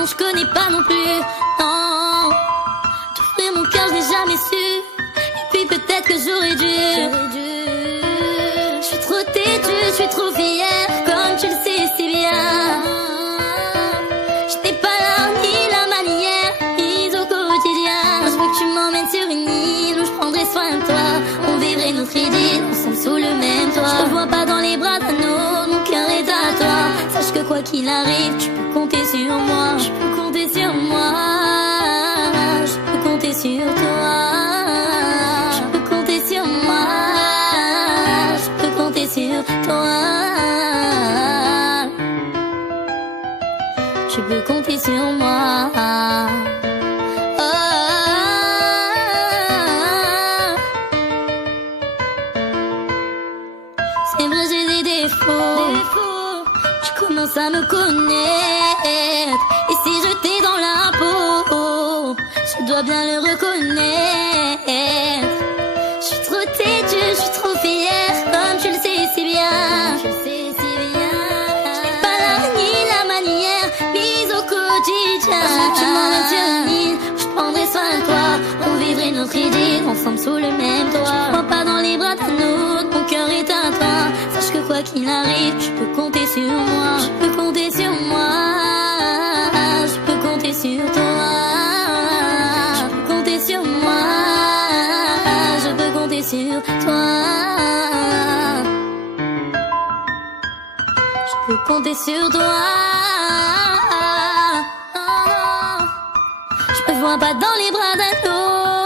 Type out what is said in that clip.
non, je connais pas non plus. Non, t'offrir mon cœur, je n'ai jamais su. Et puis peut-être que j'aurais dû. Je suis trop têtue, je suis trop fière, comme tu le sais si bien. Je n'ai pas l'art ni la manière, mise au quotidien. Je veux que tu m'emmènes sur une île où je prendrai soin de toi. On vivrait notre idylle, ensemble sous le même toit. Je te vois pas dans les bras d'un autre, mon cœur est à toi. Sache que quoi qu'il arrive, tu peux compter sur moi. Je peux compter sur moi. Je peux compter sur toi. Je peux compter sur moi. Je peux compter sur toi. Je peux compter sur moi. Oh. C'est vrai, j'ai des défauts. Je commence à me connaître. Et si j'étais dans la peau, je dois bien le reconnaître. Je suis trop têtue, je suis trop fière, comme tu le sais si bien. Je n'ai pas l'art ni la manière, mise au quotidien. Tu m'emmènes sur une île, je prendrai soin de toi. On vivrait notre idylle, ensemble sous le même toit. Je crois pas dans les bras d'un autre, mon cœur est à toi. Sache que quoi qu'il arrive, tu peux compter sur moi. Je peux compter sur moi. Je peux compter sur toi. Je peux compter sur moi. Je peux compter sur toi. Je peux compter sur toi. Non, non. Je me vois pas dans les bras d'un autre.